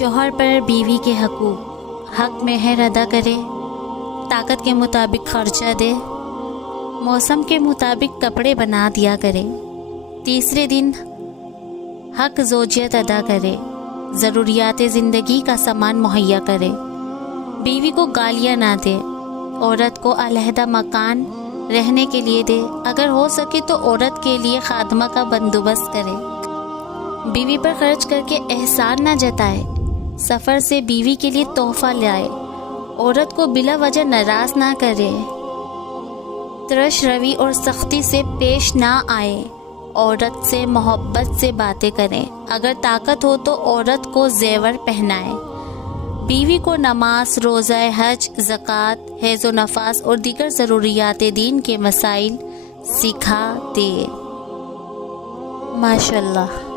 शौहर पर बीवी के हक मेहर अदा करे, ताकत के मुताबिक खर्चा दे, मौसम के मुताबिक कपड़े बना दिया करे। तीसरे दिन हक ज़ौजियत अदा करे, ज़रूरियात ज़िंदगी का सामान मुहैया करे, बीवी को गालियाँ ना दे, औरत को अलहदा मकान रहने के लिए दे, अगर हो सके तो औरत के लिए खादमा का बंदोबस्त करे, बीवी पर खर्च करके एहसान ना जताए, सफ़र से बीवी के लिए तोहफा लाए, औरत को बिला वजह नाराज़ ना करे, तरश रवि और सख्ती से पेश ना आए, औरत से मोहब्बत से बातें करें, अगर ताकत हो तो औरत को जेवर पहनाए, बीवी को नमाज, रोज़ा, हज, ज़कात, हैज़ व नफास और दीगर ज़रूरियात दीन के मसाइल सिखा दे। माशाअल्लाह।